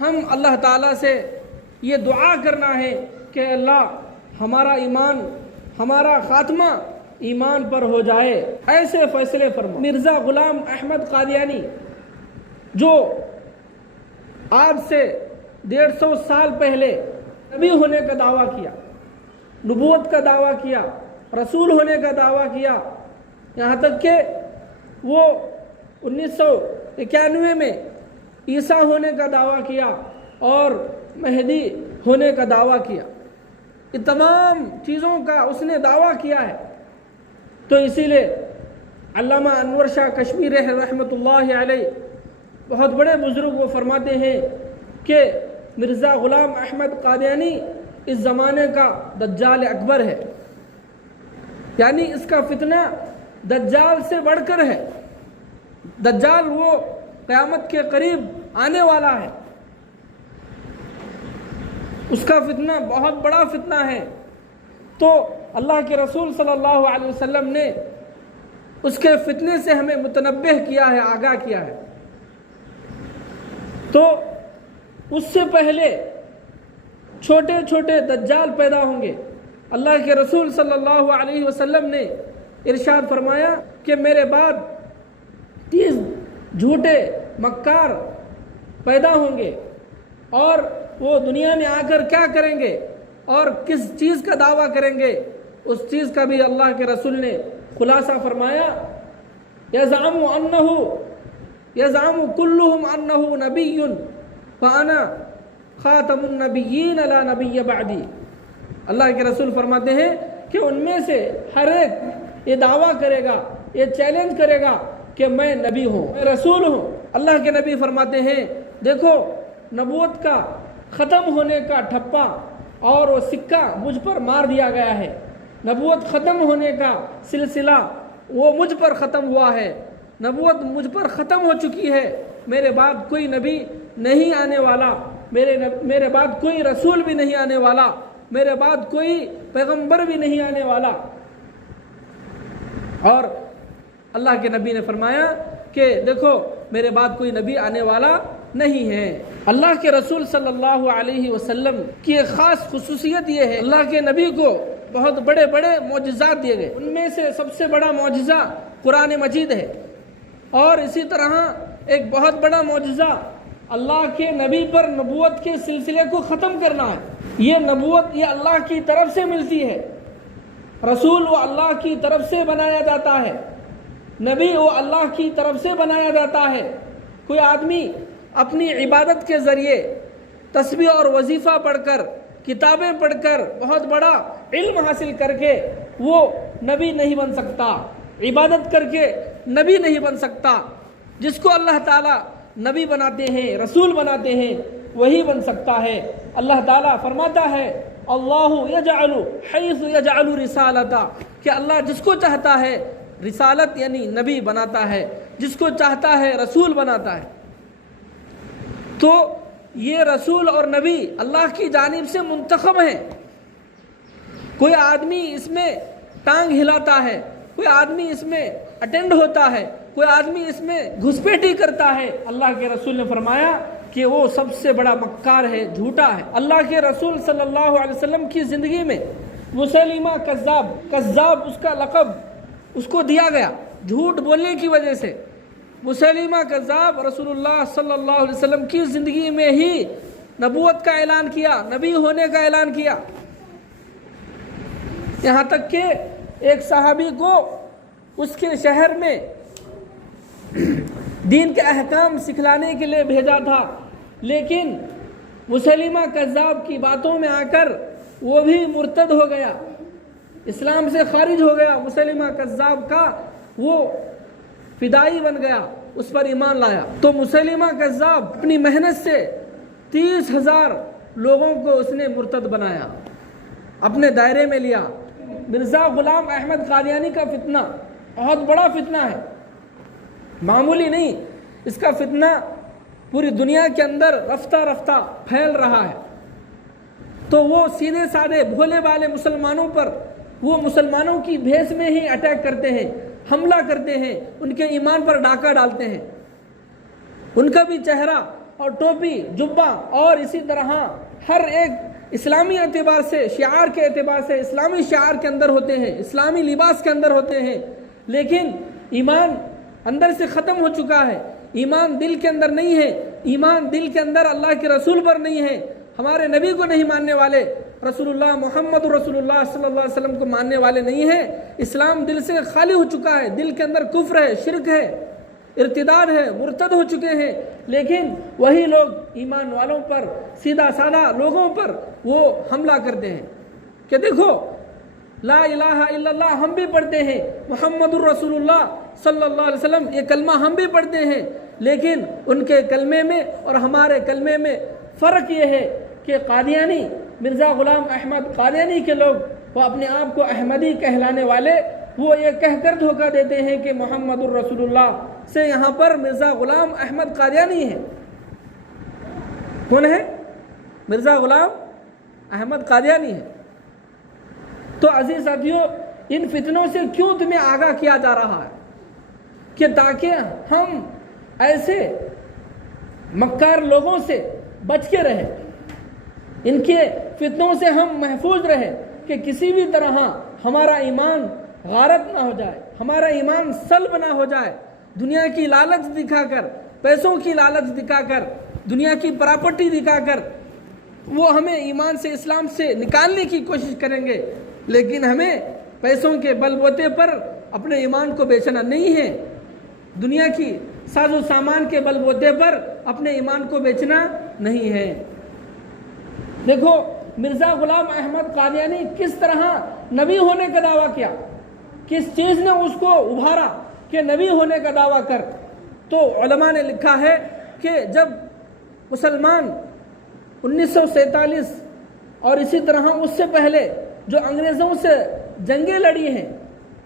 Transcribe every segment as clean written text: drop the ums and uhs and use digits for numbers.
ہم اللہ تعالیٰ سے یہ دعا کرنا ہے کہ اللہ ہمارا ایمان، ہمارا خاتمہ ایمان پر ہو جائے، ایسے فیصلے فرما۔ مرزا غلام احمد قادیانی جو آج سے 150 سال پہلے نبی ہونے کا دعویٰ کیا، نبوت کا دعویٰ کیا، رسول ہونے کا دعویٰ کیا، یہاں تک کہ وہ 1991 میں عیسیٰ ہونے کا دعویٰ کیا اور مہدی ہونے کا دعویٰ کیا، یہ تمام چیزوں کا اس نے دعویٰ کیا ہے۔ تو اسی لیے علامہ انور شاہ کشمیری رحمۃ اللہ علیہ بہت بڑے بزرگ وہ فرماتے ہیں کہ مرزا غلام احمد قادیانی اس زمانے کا دجال اکبر ہے، یعنی اس کا فتنہ دجال سے بڑھ کر ہے۔ دجال وہ قیامت کے قریب آنے والا ہے، اس کا فتنہ بہت بڑا فتنہ ہے۔ تو اللہ کے رسول صلی اللہ علیہ وسلم نے اس کے فتنے سے ہمیں متنبہ کیا ہے، آگاہ کیا ہے۔ تو اس سے پہلے چھوٹے چھوٹے دجال پیدا ہوں گے۔ اللہ کے رسول صلی اللہ علیہ وسلم نے ارشاد فرمایا کہ میرے بعد 30 جھوٹے مکار پیدا ہوں گے، اور وہ دنیا میں آ کر کیا کریں گے اور کس چیز کا دعویٰ کریں گے، اس چیز کا بھی اللہ کے رسول نے خلاصہ فرمایا۔ یزعم کلہم انہ نبی فانا خاتم النبیین لا نبی بعدی۔ اللہ کے رسول فرماتے ہیں کہ ان میں سے ہر ایک یہ دعویٰ کرے گا، یہ چیلنج کرے گا کہ میں نبی ہوں، میں رسول ہوں۔ اللہ کے نبی فرماتے ہیں دیکھو نبوت کا ختم ہونے کا ٹھپا اور وہ سکہ مجھ پر مار دیا گیا ہے، نبوت ختم ہونے کا سلسلہ وہ مجھ پر ختم ہوا ہے، نبوت مجھ پر ختم ہو چکی ہے، میرے بعد کوئی نبی نہیں آنے والا، میرے بعد کوئی رسول بھی نہیں آنے والا، میرے بعد کوئی پیغمبر بھی نہیں آنے والا۔ اور اللہ کے نبی نے فرمایا کہ دیکھو میرے بعد کوئی نبی آنے والا نہیں ہے۔ اللہ کے رسول صلی اللہ علیہ وسلم کی ایک خاص خصوصیت یہ ہے، اللہ کے نبی کو بہت بڑے بڑے معجزات دیے گئے، ان میں سے سب سے بڑا معجزہ قرآن مجید ہے، اور اسی طرح ایک بہت بڑا معجزہ اللہ کے نبی پر نبوت کے سلسلے کو ختم کرنا ہے۔ یہ نبوت یہ اللہ کی طرف سے ملتی ہے، رسول وہ اللہ کی طرف سے بنایا جاتا ہے، نبی وہ اللہ کی طرف سے بنایا جاتا ہے۔ کوئی آدمی اپنی عبادت کے ذریعے تسبیح اور وظیفہ پڑھ کر، کتابیں پڑھ کر، بہت بڑا علم حاصل کر کے وہ نبی نہیں بن سکتا، عبادت کر کے نبی نہیں بن سکتا۔ جس کو اللہ تعالیٰ نبی بناتے ہیں، رسول بناتے ہیں، وہی بن سکتا ہے۔ اللہ تعالیٰ فرماتا ہے اللہ یجعل حیث یجعل رسالتا، کہ اللہ جس کو چاہتا ہے رسالت یعنی نبی بناتا ہے، جس کو چاہتا ہے رسول بناتا ہے۔ تو یہ رسول اور نبی اللہ کی جانب سے منتخب ہیں۔ کوئی آدمی اس میں ٹانگ ہلاتا ہے، کوئی آدمی اس میں اٹینڈ ہوتا ہے، کوئی آدمی اس میں گھسپیٹی کرتا ہے، اللہ کے رسول نے فرمایا کہ وہ سب سے بڑا مکار ہے، جھوٹا ہے۔ اللہ کے رسول صلی اللہ علیہ وسلم کی زندگی میں مسیلمہ کذاب اس کا لقب اس کو دیا گیا جھوٹ بولنے کی وجہ سے۔ مسیلمہ کذاب رسول اللہ صلی اللہ علیہ وسلم کی زندگی میں ہی نبوت کا اعلان کیا، نبی ہونے کا اعلان کیا، یہاں تک کہ ایک صحابی کو اس کے شہر میں دین کے احکام سکھلانے کے لیے بھیجا تھا، لیکن مسیلمہ کذاب کی باتوں میں آ کر وہ بھی مرتد ہو گیا، اسلام سے خارج ہو گیا۔ مسیلمہ کذاب کا وہ فدائی بن گیا، اس پر ایمان لایا۔ تو مسیلمہ کذاب اپنی محنت سے 30,000 لوگوں کو اس نے مرتد بنایا، اپنے دائرے میں لیا۔ مرزا غلام احمد قادیانی کا فتنہ بہت بڑا فتنہ ہے، معمولی نہیں، اس کا فتنہ پوری دنیا کے اندر رفتہ رفتہ پھیل رہا ہے۔ تو وہ سیدھے سادے بھولے والے مسلمانوں پر وہ مسلمانوں کی بھیس میں ہی اٹیک کرتے ہیں، حملہ کرتے ہیں، ان کے ایمان پر ڈاکہ ڈالتے ہیں۔ ان کا بھی چہرہ اور ٹوپی جبہ اور اسی طرح ہر ایک اسلامی اعتبار سے، شعار کے اعتبار سے اسلامی شعار کے اندر ہوتے ہیں، اسلامی لباس کے اندر ہوتے ہیں، لیکن ایمان اندر سے ختم ہو چکا ہے، ایمان دل کے اندر نہیں ہے، ایمان دل کے اندر اللہ کے رسول پر نہیں ہے، ہمارے نبی کو نہیں ماننے والے، رسول اللہ محمد رسول اللہ صلی اللہ علیہ وسلم کو ماننے والے نہیں ہیں، اسلام دل سے خالی ہو چکا ہے، دل کے اندر کفر ہے، شرک ہے، ارتداد ہے، مرتد ہو چکے ہیں، لیکن وہی لوگ ایمان والوں پر، سیدھا سادہ لوگوں پر وہ حملہ کرتے ہیں کہ دیکھو لا الہ الا اللہ ہم بھی پڑھتے ہیں، محمد الرسول اللہ صلی اللہ علیہ وسلم یہ کلمہ ہم بھی پڑھتے ہیں، لیکن ان کے کلمے میں اور ہمارے کلمے میں فرق یہ ہے کہ قادیانی، مرزا غلام احمد قادیانی کے لوگ وہ اپنے آپ کو احمدی کہلانے والے، وہ یہ کہہ کر دھوکہ دیتے ہیں کہ محمد الرسول اللہ سے یہاں پر مرزا غلام احمد قادیانی ہے۔ کون ہے؟ مرزا غلام احمد قادیانی ہے۔ تو عزیز ساتھیوں، ان فتنوں سے کیوں تمہیں آگاہ کیا جا رہا ہے؟ کہ تاکہ ہم ایسے مکار لوگوں سے بچ کے رہیں، ان کے فتنوں سے ہم محفوظ رہیں کہ کسی بھی طرح ہمارا ایمان غارت نہ ہو جائے، ہمارا ایمان سلب نہ ہو جائے، دنیا کی لالچ دکھا کر، پیسوں کی لالچ دکھا کر، دنیا کی پراپرٹی دکھا کر وہ ہمیں ایمان سے، اسلام سے نکالنے کی کوشش کریں گے، لیکن ہمیں پیسوں کے بل بوتے پر اپنے ایمان کو بیچنا نہیں ہے، دنیا کی ساز و سامان کے بل بوتے پر اپنے ایمان کو بیچنا نہیں ہے۔ دیکھو مرزا غلام احمد قادیانی کس طرح نبی ہونے کا دعویٰ کیا، کس چیز نے اس کو ابھارا کہ نبی ہونے کا دعویٰ کر۔ تو علماء نے لکھا ہے کہ جب مسلمان 1947 اور اسی طرح اس سے پہلے جو انگریزوں سے جنگیں لڑی ہیں،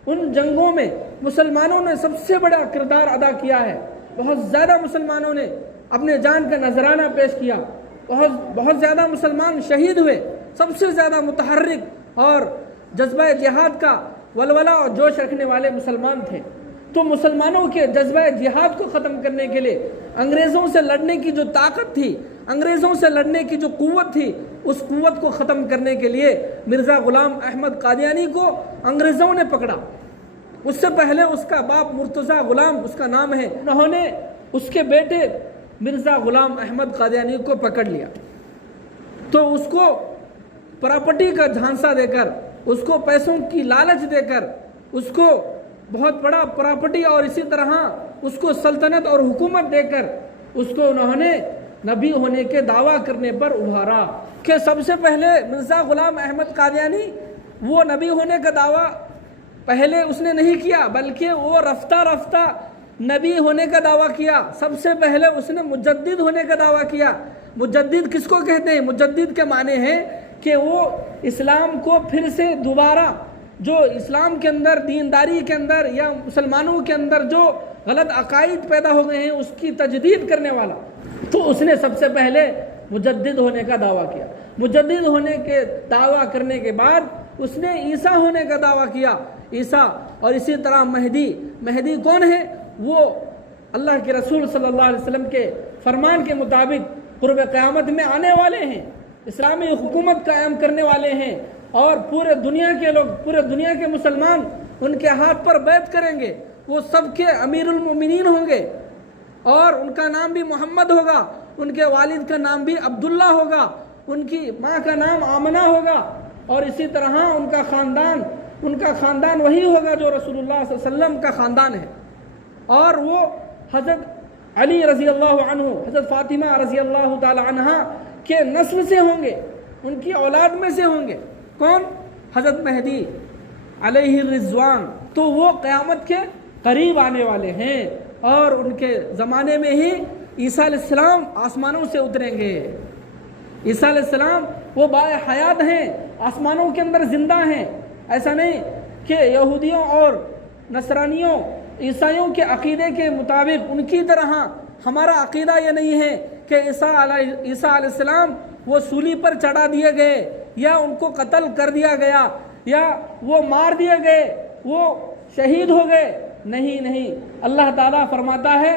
ان جنگوں میں مسلمانوں نے سب سے بڑا کردار ادا کیا ہے، بہت زیادہ مسلمانوں نے اپنے جان کا نذرانہ پیش کیا، بہت زیادہ مسلمان شہید ہوئے، سب سے زیادہ متحرک اور جذبہ جہاد کا ولولہ اور جوش رکھنے والے مسلمان تھے۔ تو مسلمانوں کے جذبہ جہاد کو ختم کرنے کے لیے، انگریزوں سے لڑنے کی جو طاقت تھی، انگریزوں سے لڑنے کی جو قوت تھی، اس قوت کو ختم کرنے کے لیے مرزا غلام احمد قادیانی کو انگریزوں نے پکڑا۔ اس سے پہلے اس کا باپ مرتضیٰ غلام اس کا نام ہے، انہوں نے اس کے بیٹے مرزا غلام احمد قادیانی کو پکڑ لیا، تو اس کو پراپرٹی کا جھانسا دے کر، اس کو پیسوں کی لالچ دے کر، اس کو بہت بڑا پراپرٹی اور اسی طرح اس کو سلطنت اور حکومت دے کر اس کو انہوں نے نبی ہونے کے دعویٰ کرنے پر ابھارا کہ سب سے پہلے مرزا غلام احمد قادیانی وہ نبی ہونے کا دعویٰ پہلے اس نے نہیں کیا، بلکہ وہ رفتہ رفتہ نبی ہونے کا دعویٰ کیا۔ سب سے پہلے اس نے مجدد ہونے کا دعویٰ کیا۔ مجدد کس کو کہتے ہیں؟ مجدد کے معنی ہے کہ وہ اسلام کو پھر سے دوبارہ، جو اسلام کے اندر، دینداری کے اندر یا مسلمانوں کے اندر جو غلط عقائد پیدا ہو گئے ہیں اس کی تجدید کرنے والا۔ تو اس نے سب سے پہلے مجدد ہونے کا دعویٰ کیا۔ مجدد ہونے کے دعویٰ کرنے کے بعد اس نے عیسیٰ ہونے کا دعویٰ کیا، عیسیٰ، اور اسی طرح مہدی۔ مہدی کون ہے؟ وہ اللہ کے رسول صلی اللہ علیہ وسلم کے فرمان کے مطابق قرب قیامت میں آنے والے ہیں، اسلامی حکومت قائم کرنے والے ہیں، اور پورے دنیا کے لوگ، پورے دنیا کے مسلمان ان کے ہاتھ پر بیعت کریں گے، وہ سب کے امیر المومنین ہوں گے، اور ان کا نام بھی محمد ہوگا، ان کے والد کا نام بھی عبداللہ ہوگا، ان کی ماں کا نام آمنہ ہوگا، اور اسی طرح ان کا خاندان وہی ہوگا جو رسول اللہ صلی اللہ علیہ وسلم کا خاندان ہے، اور وہ حضرت علی رضی اللہ عنہ، حضرت فاطمہ رضی اللہ تعالی عنہ کے نسل سے ہوں گے، ان کی اولاد میں سے ہوں گے۔ کون؟ حضرت مہدی علیہ الرضوان۔ تو وہ قیامت کے قریب آنے والے ہیں، اور ان کے زمانے میں ہی عیسیٰ علیہ السلام آسمانوں سے اتریں گے۔ عیسیٰ علیہ السلام وہ بائے حیات ہیں، آسمانوں کے اندر زندہ ہیں۔ ایسا نہیں کہ یہودیوں اور نصرانیوں، عیسائیوں کے عقیدے کے مطابق ان کی طرح ہمارا عقیدہ یہ نہیں ہے کہ عیسیٰ علیہ السلام وہ سولی پر چڑھا دیے گئے، یا ان کو قتل کر دیا گیا، یا وہ مار دیے گئے، وہ شہید ہو گئے۔ نہیں، اللہ تعالیٰ فرماتا ہے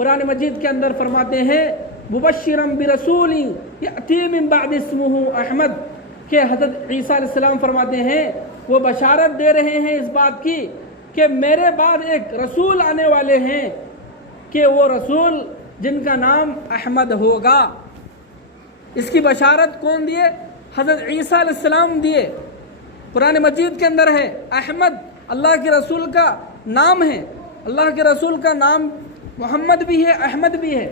قرآن مجید کے اندر فرماتے ہیں مبشرم برسول یأتی من بعد اسمہ احمد، کہ حضرت عیسیٰ علیہ السلام فرماتے ہیں وہ بشارت دے رہے ہیں اس بات کی کہ میرے بعد ایک رسول آنے والے ہیں کہ وہ رسول جن کا نام احمد ہوگا۔ اس کی بشارت کون دیے؟ حضرت عیسیٰ علیہ السلام دیے۔ قرآن مجید کے اندر ہے احمد اللہ کے رسول کا نام ہے، اللہ کے رسول کا نام محمد بھی ہے، احمد بھی ہے۔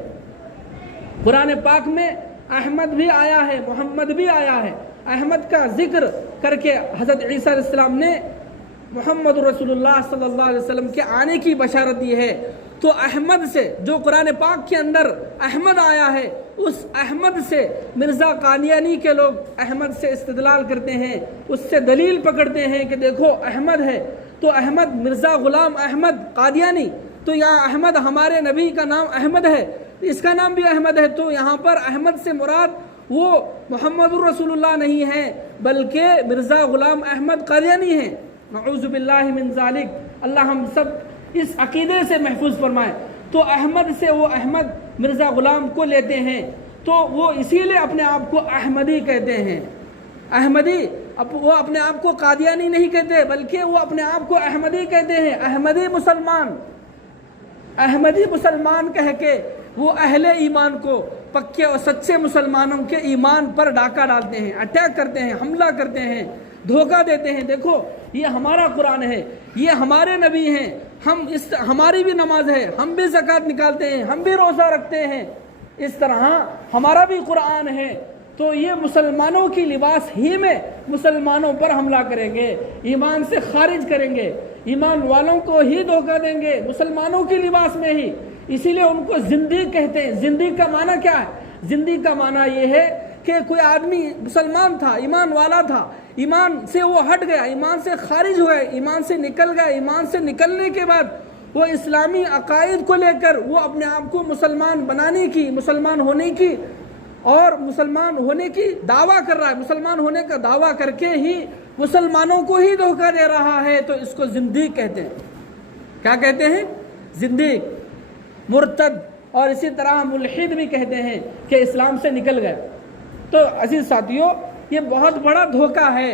قرآن پاک میں احمد بھی آیا ہے، محمد بھی آیا ہے۔ احمد کا ذکر کر کے حضرت عیسیٰ علیہ السلام نے محمد رسول اللہ صلی اللہ علیہ وسلم کے آنے کی بشارت دی ہے۔ تو احمد سے، جو قرآن پاک کے اندر احمد آیا ہے، اس احمد سے مرزا قادیانی کے لوگ احمد سے استدلال کرتے ہیں، اس سے دلیل پکڑتے ہیں کہ دیکھو احمد ہے تو احمد مرزا غلام احمد قادیانی، تو یہاں احمد ہمارے نبی کا نام احمد ہے، اس کا نام بھی احمد ہے، تو یہاں پر احمد سے مراد وہ محمد رسول اللہ نہیں ہے بلکہ مرزا غلام احمد قادیانی ہیں۔ نعوذ باللہ من ذالک، اللہ ہم سب اس عقیدے سے محفوظ فرمائے۔ تو احمد سے وہ احمد مرزا غلام کو لیتے ہیں، تو وہ اسی لیے اپنے آپ کو احمدی کہتے ہیں۔ احمدی، وہ اپنے آپ کو قادیانی نہیں کہتے بلکہ وہ اپنے آپ کو احمدی کہتے ہیں۔ احمدی مسلمان، احمدی مسلمان کہہ کے وہ اہل ایمان کو، پکے اور سچے مسلمانوں کے ایمان پر ڈاکہ ڈالتے ہیں، اٹیک کرتے ہیں، حملہ کرتے ہیں، دھوکہ دیتے ہیں۔ دیکھو یہ ہمارا قرآن ہے، یہ ہمارے نبی ہیں، ہماری بھی نماز ہے، ہم بھی زکوٰۃ نکالتے ہیں، ہم بھی روزہ رکھتے ہیں، اس طرح ہمارا بھی قرآن ہے۔ تو یہ مسلمانوں کی لباس ہی میں مسلمانوں پر حملہ کریں گے، ایمان سے خارج کریں گے، ایمان والوں کو ہی دھوکہ دیں گے مسلمانوں کی لباس میں ہی۔ اسی لیے ان کو زندیق کہتے ہیں۔ زندیق کا معنی کیا ہے؟ زندیق کا معنی یہ ہے کہ کوئی آدمی مسلمان تھا، ایمان والا تھا، ایمان سے وہ ہٹ گیا، ایمان سے خارج ہوا، ایمان سے نکل گیا، ایمان سے نکلنے کے بعد وہ اسلامی عقائد کو لے کر وہ اپنے آپ کو مسلمان بنانے کی، مسلمان ہونے کی اور مسلمان ہونے کی دعویٰ کر رہا ہے، مسلمان ہونے کا دعویٰ کر کے ہی مسلمانوں کو ہی دھوکہ دے رہا ہے، تو اس کو زندیق کہتے ہیں۔ کیا کہتے ہیں؟ زندیق، مرتد، اور اسی طرح ملحد بھی کہتے ہیں کہ اسلام سے نکل گئے۔ تو عزیز ساتھیوں، یہ بہت بڑا دھوکہ ہے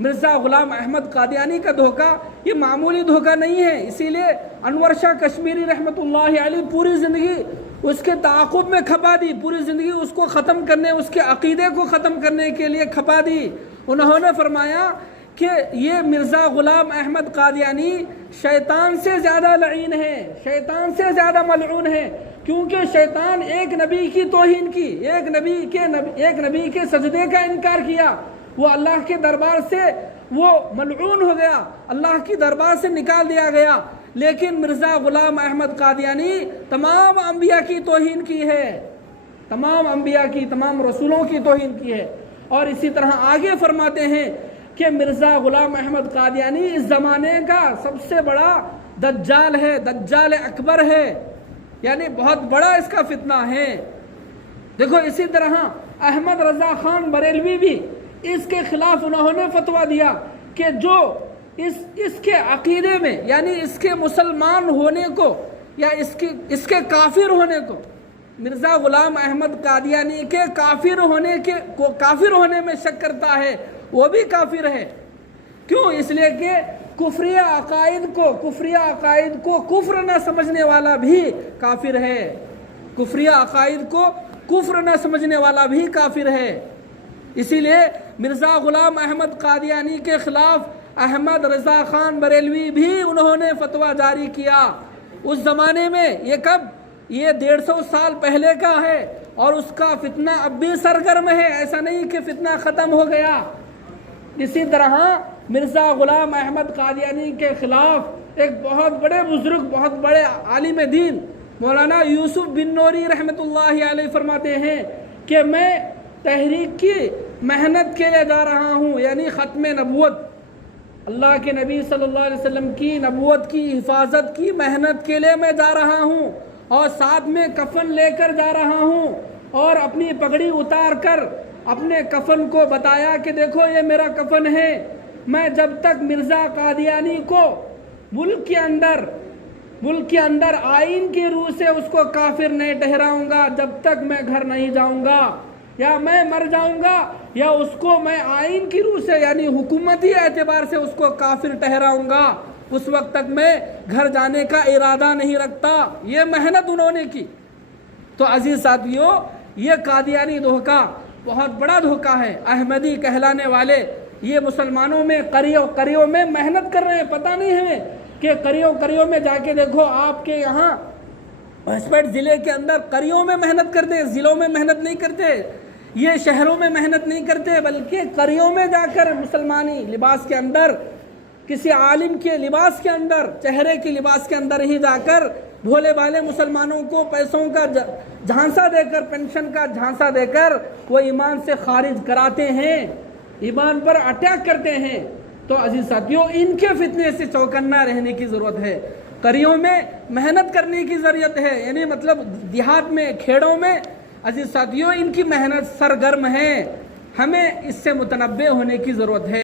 مرزا غلام احمد قادیانی کا دھوکہ، یہ معمولی دھوکہ نہیں ہے۔ اسی لیے انور شاہ کشمیری رحمۃ اللہ علیہ پوری زندگی اس کے تعاقب میں کھپا دی، پوری زندگی اس کو ختم کرنے، اس کے عقیدے کو ختم کرنے کے لیے کھپا دی۔ انہوں نے فرمایا کہ یہ مرزا غلام احمد قادیانی شیطان سے زیادہ لعین ہے، شیطان سے زیادہ ملعون ہے، کیونکہ شیطان ایک نبی کی توہین کی، ایک نبی کے سجدے کا انکار کیا، وہ اللہ کے دربار سے وہ ملعون ہو گیا، اللہ کی دربار سے نکال دیا گیا۔ لیکن مرزا غلام احمد قادیانی تمام انبیاء کی توہین کی ہے، تمام انبیاء کی، تمام رسولوں کی توہین کی ہے۔ اور اسی طرح آگے فرماتے ہیں کہ مرزا غلام احمد قادیانی اس زمانے کا سب سے بڑا دجال ہے، دجال اکبر ہے، یعنی بہت بڑا اس کا فتنہ ہے۔ دیکھو اسی طرح احمد رضا خان بریلوی بھی اس کے خلاف انہوں نے فتویٰ دیا کہ جو اس کے عقیدے میں، یعنی اس کے مسلمان ہونے کو یا اس کے کافر ہونے کو، مرزا غلام احمد قادیانی کے کافر ہونے میں شک کرتا ہے، وہ بھی کافر ہے۔ کیوں؟ اس لیے کہ کفریہ عقائد کو کفر نہ سمجھنے والا بھی کافر ہے، کفریہ عقائد کو کفر نہ سمجھنے والا بھی کافر ہے۔ اسی لیے مرزا غلام احمد قادیانی کے خلاف احمد رضا خان بریلوی بھی انہوں نے فتویٰ جاری کیا۔ اس زمانے میں یہ کب؟ یہ 150 سال پہلے کا ہے، اور اس کا فتنہ اب بھی سرگرم ہے، ایسا نہیں کہ فتنہ ختم ہو گیا۔ اسی طرح مرزا غلام احمد قادیانی کے خلاف ایک بہت بڑے بزرگ، بہت بڑے عالم دین مولانا یوسف بن نوری رحمۃ اللہ علیہ فرماتے ہیں کہ میں تحریک کی محنت کے لیے جا رہا ہوں، یعنی ختم نبوت، اللہ کے نبی صلی اللہ علیہ وسلم کی نبوت کی حفاظت کی محنت کے لیے میں جا رہا ہوں، اور ساتھ میں کفن لے کر جا رہا ہوں، اور اپنی پگڑی اتار کر اپنے کفن کو بتایا کہ دیکھو یہ میرا کفن ہے۔ میں جب تک مرزا قادیانی کو ملک کے اندر ملک کے اندر آئین کی روح سے اس کو کافر نہیں ٹھہراؤں گا جب تک میں گھر نہیں جاؤں گا، یا میں مر جاؤں گا یا اس کو میں آئین کی روح سے یعنی حکومتی اعتبار سے اس کو کافر ٹھہراؤں گا، اس وقت تک میں گھر جانے کا ارادہ نہیں رکھتا۔ یہ محنت انہوں نے کی۔ تو عزیز ساتھیوں، یہ قادیانی دھوکہ بہت بڑا دھوکہ ہے۔ احمدی کہلانے والے یہ مسلمانوں میں قریوں میں محنت کر رہے ہیں، پتہ نہیں ہے کہ قریوں میں جا کے دیکھو، آپ کے یہاں ہسپیٹ ضلع کے اندر قریوں میں محنت کرتے ہیں، ضلعوں میں محنت نہیں کرتے، یہ شہروں میں محنت نہیں کرتے، بلکہ قریوں میں جا کر مسلمانی لباس کے اندر، کسی عالم کے لباس کے اندر، چہرے کے لباس کے اندر ہی جا کر بھولے بھالے مسلمانوں کو پیسوں کا جھانسا دے کر، پینشن کا جھانسا دے کر وہ ایمان سے خارج کراتے ہیں، ایمان پر اٹیک کرتے ہیں۔ تو عزیز ساتھیوں، ان کے فتنے سے چوکنا رہنے کی ضرورت ہے۔ قریوں میں محنت کرنے کی ضرورت ہے، یعنی مطلب دیہات میں، کھیڑوں میں عزیز ساتھیوں ان کی محنت سرگرم ہے، ہمیں اس سے متنبع ہونے کی ضرورت ہے۔